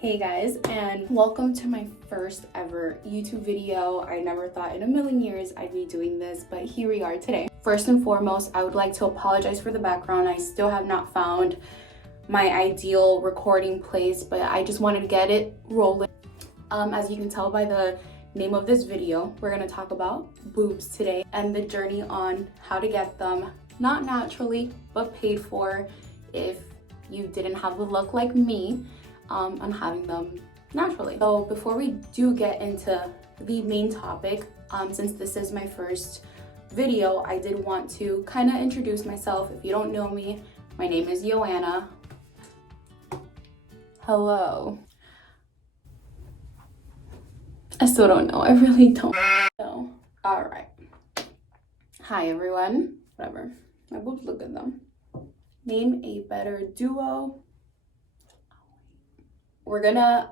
Hey guys, and welcome to my first ever YouTube video. I never thought in a million years I'd be doing this, but here we are today. First and foremost, I would like to apologize for the background. I still have not found my ideal recording place, but I just wanted to get it rolling. As you can tell by the name of this video, we're gonna talk about boobs today and the journey on how to get them, not naturally, but paid for if you didn't have the look like me. On having them naturally. So before we do get into the main topic, since this is my first video, I did want to kind of introduce myself. If you don't know me, my name is Joanna. Hello. I still don't know. I really don't know. All right. Hi everyone. Whatever. My boobs look good though. Name a better duo. We're gonna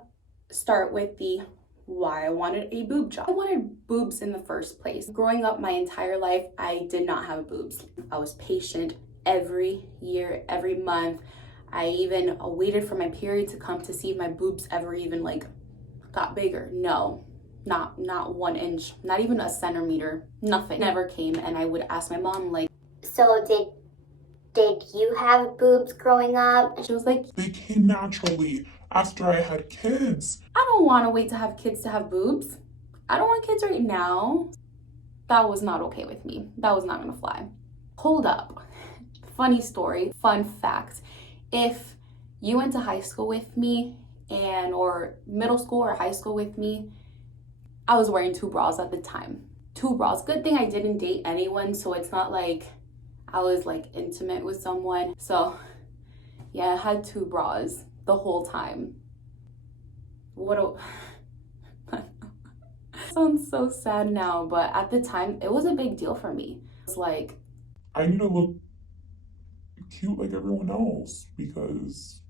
start with the why I wanted a boob job. I wanted boobs in the first place. Growing up my entire life, I did not have boobs. I was patient every year, every month. I even waited for my period to come to see if my boobs ever even got bigger. No, not 1 inch, not even a centimeter, nothing. Never came. And I would ask my mom so did you have boobs growing up? And she was like, they came naturally after I had kids. I don't want to wait to have kids to have boobs. I don't want kids right now. That was not okay with me. That was not gonna fly. Hold up. Funny story, fun fact. If you went to high school with me or middle school or high school with me, I was wearing 2 bras at the time. 2 bras. Good thing I didn't date anyone, so it's not like I was intimate with someone. So yeah, I had 2 bras the whole time. Sounds so sad now, but at the time it was a big deal for me. It's like, I need to look cute like everyone else because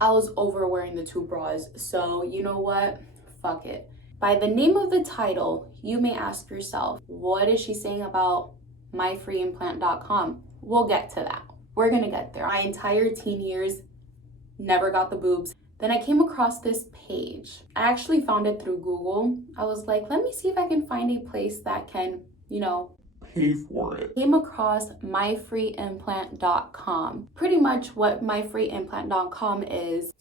I was over wearing the 2 bras. So you know what? Fuck it. By the name of the title, you may ask yourself, what is she saying about MyFreeImplant.com? We'll get to that. We're gonna get there. My entire teen years, never got the boobs. Then I came across this page. I actually found it through Google. I was like, let me see if I can find a place that can, pay for it. Came across MyFreeImplant.com. Pretty much what MyFreeImplant.com is,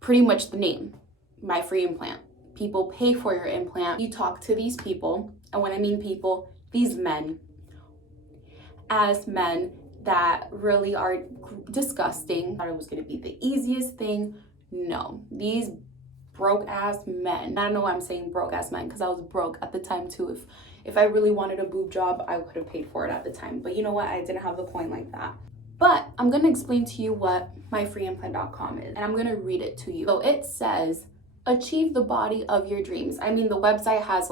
pretty much the name, My Free Implant. People pay for your implant. You talk to these people, and when I mean people, these men, as men that really are disgusting. I thought it was gonna be the easiest thing. No, these broke ass men. I don't know why I'm saying broke ass men, because I was broke at the time too. If I really wanted a boob job, I would have paid for it at the time. But you know what? I didn't have the coin like that. But I'm gonna explain to you what MyFreeImplant.com is, and I'm gonna read it to you. So it says, achieve the body of your dreams. I mean, the website has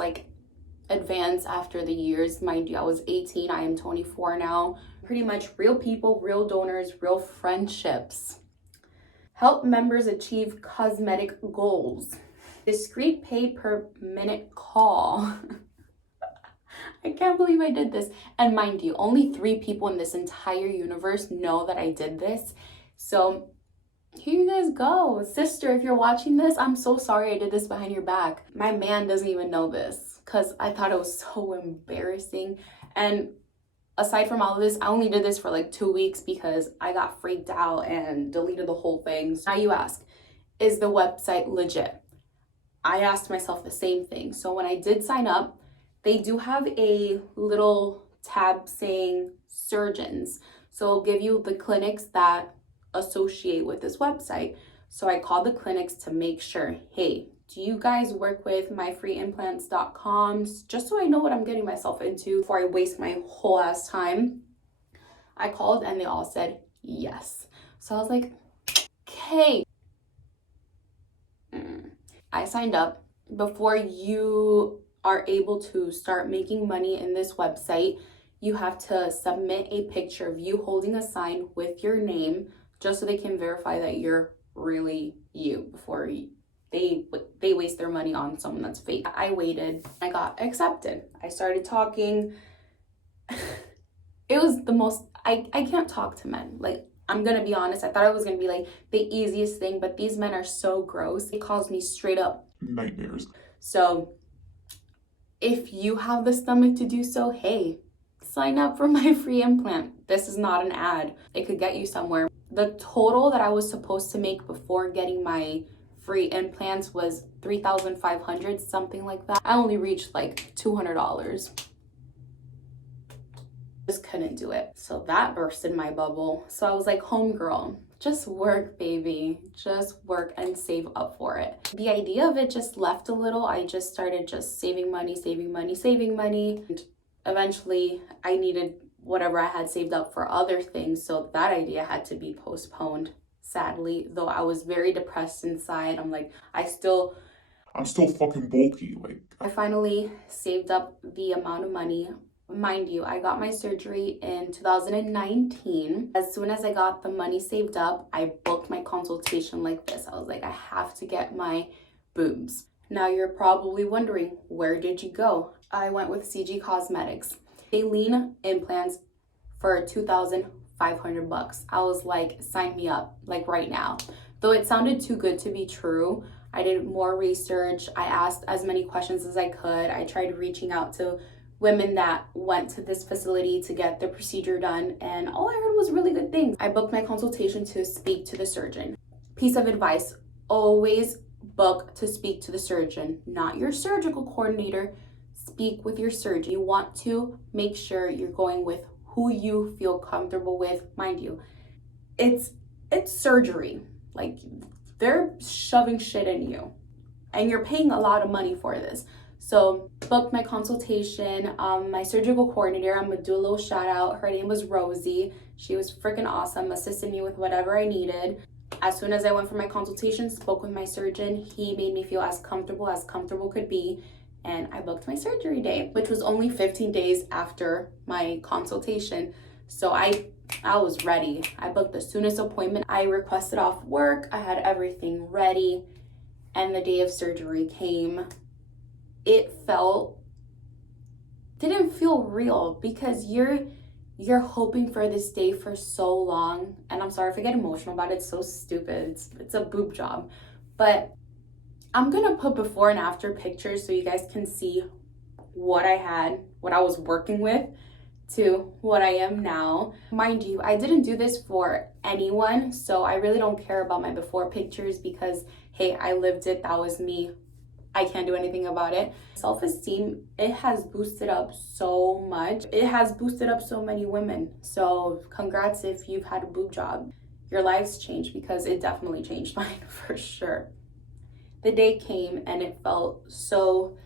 advanced after the years. Mind you, I was 18, I am 24 now. Pretty much real people, real donors, real friendships. Help members achieve cosmetic goals. Discreet pay per minute call. I can't believe I did this. And mind you, only 3 people in this entire universe know that I did this. So here you guys go. Sister, if you're watching this, I'm so sorry I did this behind your back. My man doesn't even know this because I thought it was so embarrassing. And aside from all of this, I only did this for 2 weeks because I got freaked out and deleted the whole thing. So now you ask, is the website legit? I asked myself the same thing. So when I did sign up, they do have a little tab saying surgeons. So it'll give you the clinics that associate with this website. So I called the clinics to make sure, hey, do you guys work with MyFreeImplants.com? Just so I know what I'm getting myself into before I waste my whole ass time. I called and they all said yes. So I was like, okay. I signed up. Before you are able to start making money in this website, you have to submit a picture of you holding a sign with your name, just so they can verify that you're really you before they waste their money on someone that's fake. I waited. I got accepted. I started talking. It was the most, I can't talk to men. I'm gonna be honest, I thought it was gonna be like the easiest thing, but these men are so gross. It caused me straight up nightmares. So if you have the stomach to do so, hey, sign up for my free implant. This is not an ad. It could get you somewhere. The total that I was supposed to make before getting my free implants was $3,500, something like that. I only reached like $200. Just couldn't do it. So that bursted my bubble. So I was like, homegirl, just work, baby. Just work and save up for it. The idea of it just left a little. I just started just saving money. And eventually I needed whatever I had saved up for other things. So that idea had to be postponed, sadly. Though I was very depressed inside. I'm like, I'm still fucking bulky. Like, I finally saved up the amount of money. Mind you, I got my surgery in 2019. As soon as I got the money saved up, I booked my consultation like this. I was like, I have to get my boobs. Now you're probably wondering, where did you go? I went with CG Cosmetics. Saline implants for $2,500. I was like, sign me up, like right now. Though it sounded too good to be true, I did more research. I asked as many questions as I could. I tried reaching out to women that went to this facility to get the procedure done, and all I heard was really good things. I booked my consultation to speak to the surgeon. Piece of advice, always book to speak to the surgeon, not your surgical coordinator. Speak with your surgeon. You want to make sure you're going with who you feel comfortable with. Mind you, it's surgery. Like, they're shoving shit in you, and you're paying a lot of money for this. So booked my consultation. My surgical coordinator, I'm gonna do a little shout out. Her name was Rosie. She was freaking awesome, assisted me with whatever I needed. As soon as I went for my consultation, spoke with my surgeon, he made me feel as comfortable could be. And I booked my surgery day, which was only 15 days after my consultation. So I was ready. I booked the soonest appointment. I requested off work. I had everything ready. And the day of surgery came. It didn't feel real because you're hoping for this day for so long. And I'm sorry if I get emotional about it. It's so stupid. It's a boob job. But I'm gonna put before and after pictures so you guys can see what I had, what I was working with, to what I am now. Mind you, I didn't do this for anyone, so I really don't care about my before pictures because, hey, I lived it, that was me. I can't do anything about it. Self-esteem, it has boosted up so much. It has boosted up so many women. So congrats if you've had a boob job. Your life's changed, because it definitely changed mine for sure. The day came and it felt so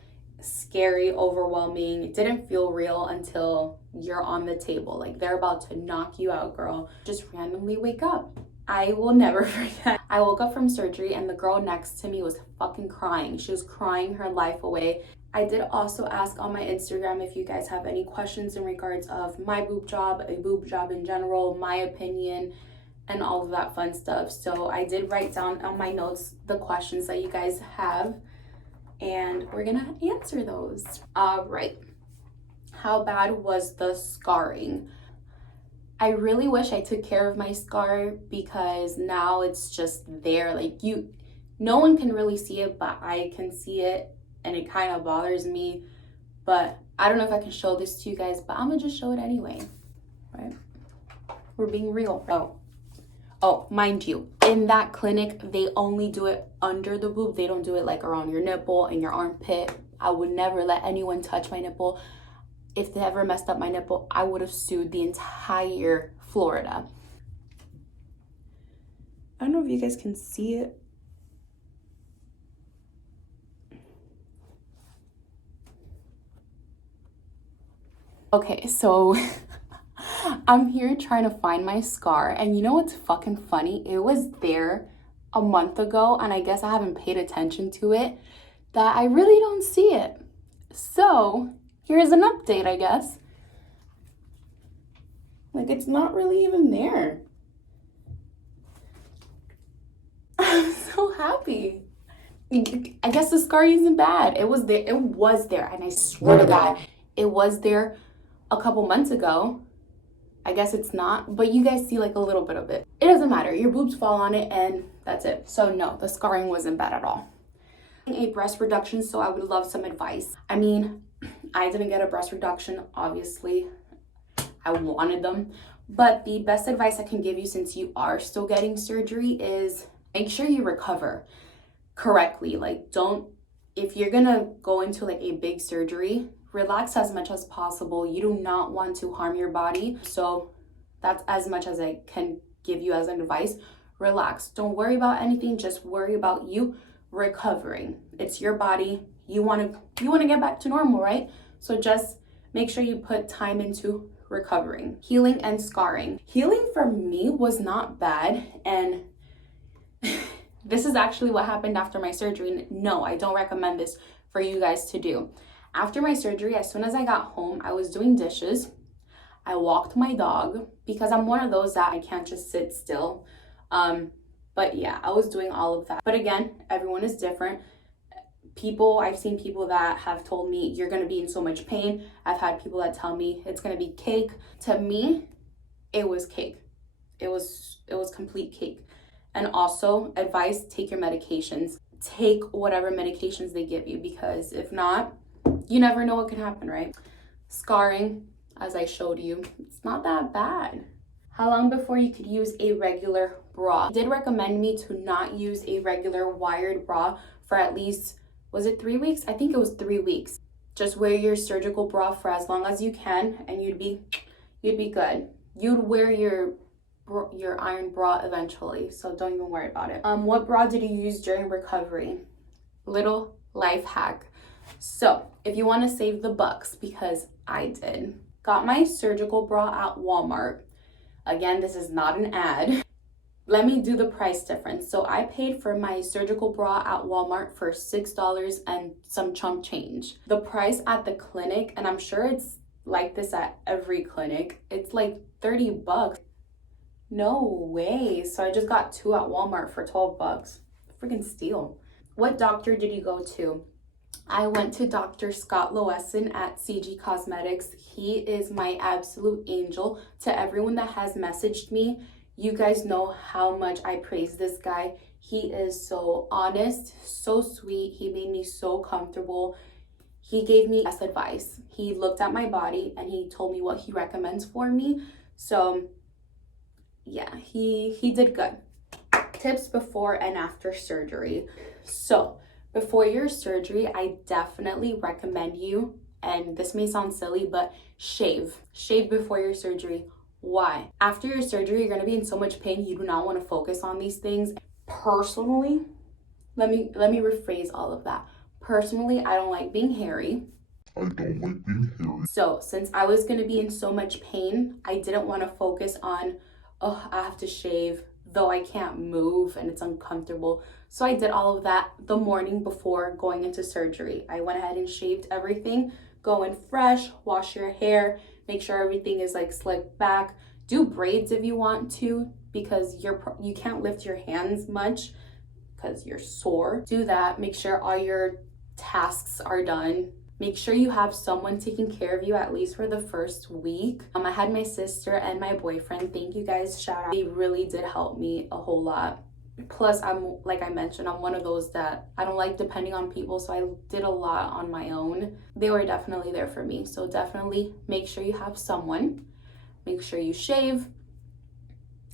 scary, overwhelming. It didn't feel real until you're on the table. Like, they're about to knock you out, girl. Just randomly wake up. I will never forget. I woke up from surgery and the girl next to me was fucking crying. She was crying her life away. I did also ask on my Instagram if you guys have any questions in regards of my boob job, a boob job in general, my opinion, and all of that fun stuff. So I did write down on my notes the questions that you guys have, and we're gonna answer those. All right. How bad was the scarring? I really wish I took care of my scar, because now it's just there. Like, no one can really see it, but I can see it, and it kind of bothers me. But I don't know if I can show this to you guys, but I'm gonna just show it anyway, right? We're being real. Oh, mind you, in that clinic, they only do it under the boob. They don't do it like around your nipple and your armpit. I would never let anyone touch my nipple. If they ever messed up my nipple, I would have sued the entire Florida. I don't know if you guys can see it. Okay, so I'm here trying to find my scar, and you know what's fucking funny? It was there a month ago, and I guess I haven't paid attention to it, that I really don't see it. So here's an update, I guess. Like, it's not really even there. I'm so happy. I guess the scar isn't bad. It was there, and I swear to God, it was there a couple months ago. I guess it's not, but you guys see like a little bit of it. It doesn't matter. Your boobs fall on it and that's it. So no, the scarring wasn't bad at all. A breast reduction, so I would love some advice. I mean, I didn't get a breast reduction, obviously. I wanted them. But the best advice I can give you, since you are still getting surgery, is make sure you recover correctly. Like, if you're gonna go into like a big surgery, relax as much as possible. You do not want to harm your body. So that's as much as I can give you as an advice. Relax. Don't worry about anything. Just worry about you recovering. It's your body. You want to get back to normal, right? So just make sure you put time into recovering. Healing and scarring. Healing for me was not bad, and this is actually what happened after my surgery. No, I don't recommend this for you guys to do. After my surgery, as soon as I got home, I was doing dishes. I walked my dog because I'm one of those that I can't just sit still. But yeah, I was doing all of that. But again, everyone is different. I've seen people that have told me you're going to be in so much pain. I've had people that tell me it's going to be cake. To me, it was cake. It was complete cake. And also, advice, take your medications. Take whatever medications they give you, because if not, you never know what can happen, right? Scarring, as I showed you, it's not that bad. How long before you could use a regular bra? They did recommend me to not use a regular wired bra for at least, was it 3 weeks? I think it was 3 weeks. Just wear your surgical bra for as long as you can, and you'd be good. You'd wear your iron bra eventually, so don't even worry about it. What bra did you use during recovery? Little life hack. So if you want to save the bucks, because I did, got my surgical bra at Walmart. Again, this is not an ad. Let me do the price difference. So I paid for my surgical bra at Walmart for $6 and some chump change. The price at the clinic, and I'm sure it's like this at every clinic, it's like 30 bucks. No way. So I just got 2 at Walmart for 12 bucks. Freaking steal. What doctor did you go to? I went to Dr. Scott Loessin at CG Cosmetics. He is my absolute angel. To everyone that has messaged me, you guys know how much I praise this guy. He is so honest, so sweet. He made me so comfortable. He gave me best advice. He looked at my body and he told me what he recommends for me. So yeah, he did good. Tips before and after surgery. So before your surgery, I definitely recommend you, and this may sound silly, but shave before your surgery. Why? After your surgery, you're going to be in so much pain, you do not want to focus on these things. Personally, let me rephrase all of that. Personally, I don't like being hairy. So since I was going to be in so much pain, I didn't want to focus on, oh, I have to shave, though I can't move and it's uncomfortable. So I did all of that the morning before going into surgery. I went ahead and shaved everything, go in fresh, wash your hair, make sure everything is like slicked back. Do braids if you want to, because you can't lift your hands much because you're sore. Do that. Make sure all your tasks are done. Make sure you have someone taking care of you at least for the first week. I had my sister and my boyfriend. Thank you guys, shout out. They really did help me a whole lot. Plus, like I mentioned, I'm one of those that I don't like depending on people, so I did a lot on my own. They were definitely there for me. So definitely make sure you have someone. Make sure you shave.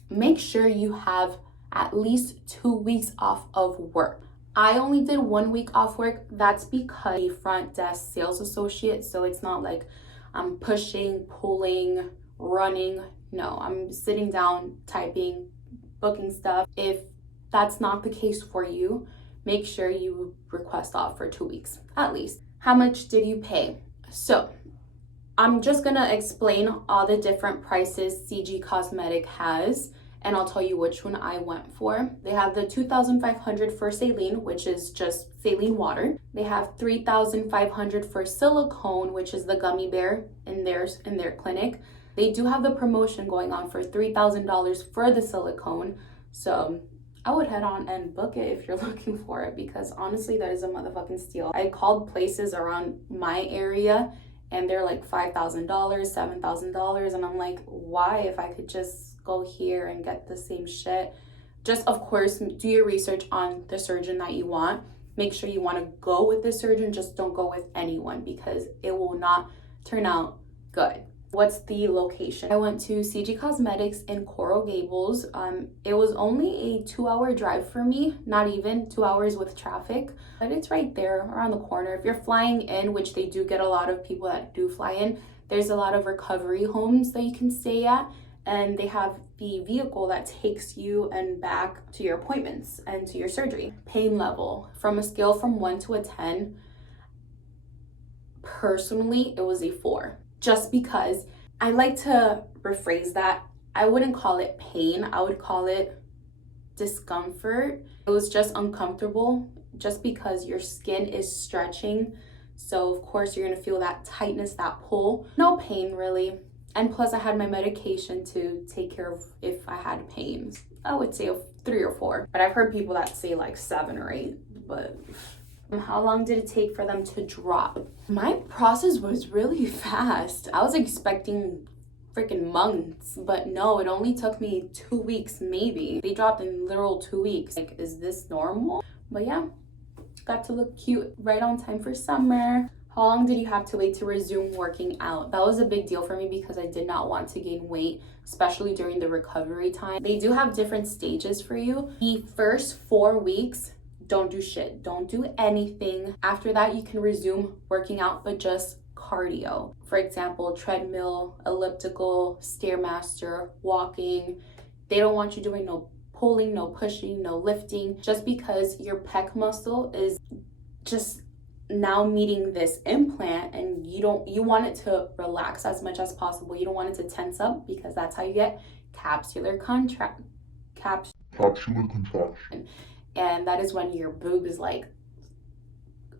Make sure you have at least 2 weeks off of work. I only did 1 week off work. That's because I'm a front desk sales associate, so it's not like I'm pushing, pulling, running. No, I'm sitting down, typing, booking stuff. If that's not the case for you, make sure you request off for 2 weeks at least. How much did you pay? So I'm just gonna explain all the different prices CG Cosmetic has, and I'll tell you which one I went for. They have the 2,500 for saline, which is just saline water. They have 3,500 for silicone, which is the gummy bear in their clinic. They do have the promotion going on for $3,000 for the silicone. So I would head on and book it if you're looking for it, because honestly, that is a motherfucking steal. I called places around my area and they're like $5,000, $7,000, and I'm like, why, if I could just go here and get the same shit? Just, of course, do your research on the surgeon that you want. Make sure you want to go with the surgeon. Just don't go with anyone because it will not turn out good. What's the location? I went to CG Cosmetics in Coral Gables. It was only a 2-hour drive for me, not even 2 hours with traffic, but it's right there around the corner. If you're flying in, which they do get a lot of people that do fly in, there's a lot of recovery homes that you can stay at, and they have the vehicle that takes you and back to your appointments and to your surgery. Pain level, from a scale from 1 to a 10, personally, it was a 4. Just because I like to rephrase that. I wouldn't call it pain, I would call it discomfort. It was just uncomfortable just because your skin is stretching. So of course you're gonna feel that tightness, that pull. No pain really. And plus I had my medication to take care of if I had pain. I would say a 3 or 4. But I've heard people that say like 7 or 8, but how long did it take for them to drop? My process was really fast. I was expecting freaking months, but no, it only took me 2 weeks maybe. They dropped in literal 2 weeks. Like, is this normal? But yeah, got to look cute right on time for summer. How long did you have to wait to resume working out? That was a big deal for me because I did not want to gain weight, especially during the recovery time. They do have different stages for you. The first 4 weeks, don't do shit. Don't do anything. After that, you can resume working out, but just cardio. For example, treadmill, elliptical, Stairmaster, walking. They don't want you doing no pulling, no pushing, no lifting, just because your pec muscle is just now meeting this implant, and you want it to relax as much as possible. You don't want it to tense up because that's how you get capsular contraction. And that is when your boob is like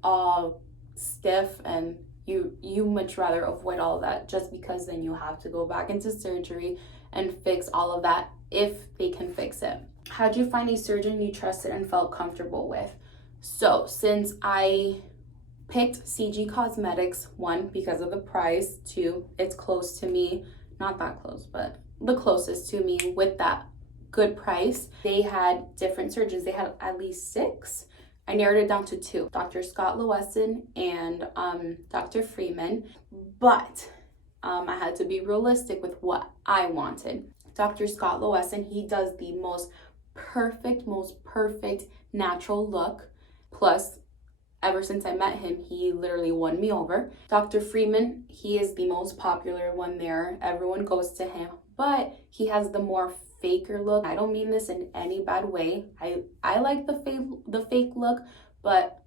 all stiff, and you much rather avoid all of that, just because then you have to go back into surgery and fix all of that if they can fix it. How'd you find a surgeon you trusted and felt comfortable with? So since I picked CG Cosmetics, 1, because of the price, 2, it's close to me, not that close, but the closest to me with that good price. They had different surgeons. They had at least 6. I narrowed it down to 2, Dr. Scott Loessin and Dr. Freeman, but I had to be realistic with what I wanted. Dr. Scott Loessin, he does the most perfect natural look. Plus, ever since I met him, he literally won me over. Dr. Freeman, he is the most popular one there. Everyone goes to him, but he has the more faker look. I don't mean this in any bad way. I like the fake look, but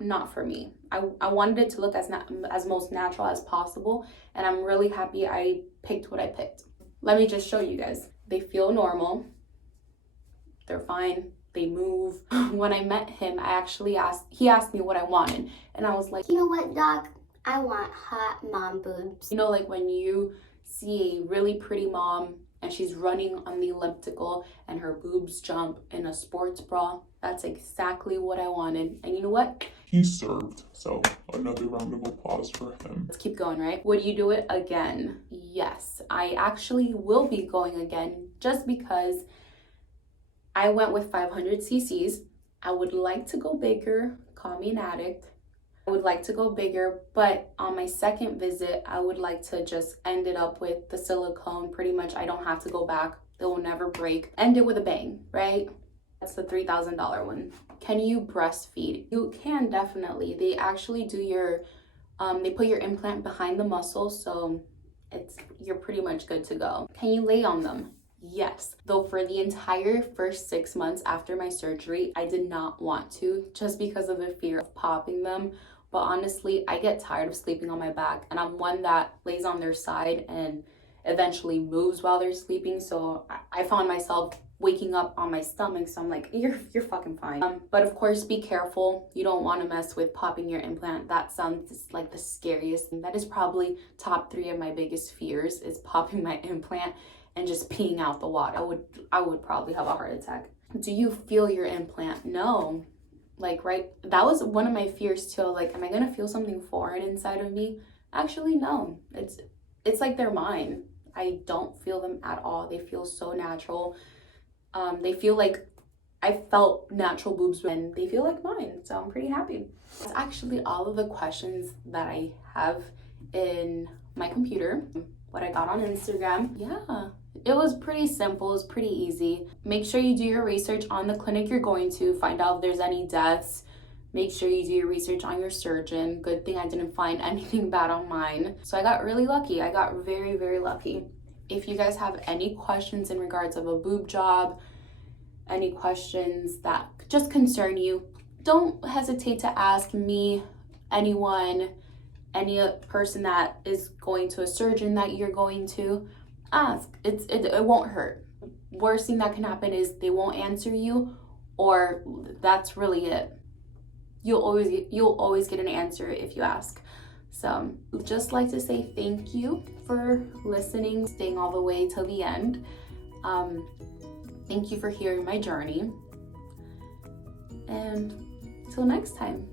not for me. I wanted it to look as most natural as possible, and I'm really happy I picked what I picked. Let me just show you guys. They feel normal. They're fine. They move. When I met him, he asked me what I wanted, and I was like, you know what, Doc? I want hot mom boobs. You know, like when you see a really pretty mom and she's running on the elliptical and her boobs jump in a sports bra, that's exactly what I wanted. And you know what? He served, so another round of applause for him. Let's keep going, right? Would you do it again? Yes, I actually will be going again, just because I went with 500 cc's. I would like to go bigger. Call me an addict. I would like to go bigger, but on my second visit, I would like to just end it up with the silicone. Pretty much, I don't have to go back. They will never break. End it with a bang, right? That's the $3,000 one. Can you breastfeed? You can, definitely. They actually do they put your implant behind the muscle, so you're pretty much good to go. Can you lay on them? Yes. Though for the entire first 6 months after my surgery, I did not want to, just because of the fear of popping them. But honestly, I get tired of sleeping on my back, and I'm one that lays on their side and eventually moves while they're sleeping. So I found myself waking up on my stomach, so I'm like, you're fucking fine. But of course, be careful. You don't want to mess with popping your implant. That sounds like the scariest thing. That is probably top 3 of my biggest fears, is popping my implant and just peeing out the water. I would probably have a heart attack. Do you feel your implant? No. Like, right, that was one of my fears too. Like, am I gonna feel something foreign inside of me? Actually, no. It's like they're mine. I don't feel them at all. They feel so natural. They feel like I felt natural boobs and they feel like mine. So I'm pretty happy. That's actually all of the questions that I have in my computer. What I got on Instagram. Yeah, it was pretty simple. It was pretty easy. Make sure you do your research on the clinic you're going to. Find out if there's any deaths. Make sure you do your research on your surgeon. Good thing I didn't find anything bad on mine. So I got really lucky. I got very, very lucky. If you guys have any questions in regards of a boob job, any questions that just concern you, don't hesitate to ask me, anyone, any person that is going to a surgeon that you're going to. Ask. It won't hurt. Worst thing that can happen is they won't answer you, or that's really it. You'll always get an answer if you ask. So just like to say thank you for listening, staying all the way till the end. Thank you for hearing my journey. And till next time.